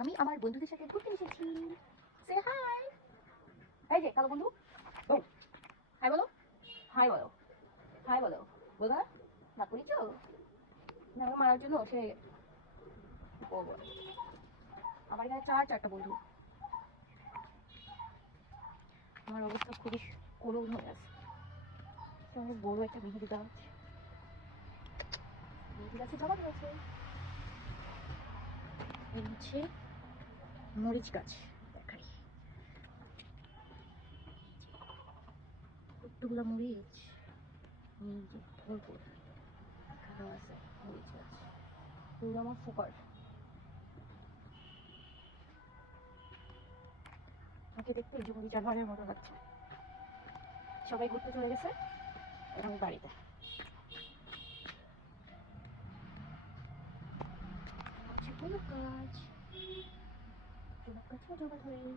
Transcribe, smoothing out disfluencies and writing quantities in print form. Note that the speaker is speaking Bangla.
আমি আমার বন্ধুদের সাথে ঘুরতে এসেছি। সে হাই। এই যে কালো বন্ধু, ও হাই বলো, হাই বলো, হাই বলো। বলবা না করিছো না আমাকে মারার জন্য সে বলবো। আমার এখানে চারটা বন্ধু। আমার অবস্থা খুবই করুণ হয়ে আছে। অনেক বড় একটা মেহেদি গাছ, মেহেদি গাছে জমা দিয়েছে। এই হচ্ছে মরিচ গাছ, দেখাই কতগুলো মরিচ। এই যে ভরপুর এখানেও আছে মরিচ গাছ, পুরো আমার ফুকার। আমাকে দেখতে জঙ্গলি জানোয়ারের মতো লাগছে। সবাই ঘুরতে চলে গেছে, এখন বাড়িতে। হচ্ছে গোলাপ গাছ, গোলাপ গাছও জবা ধরে।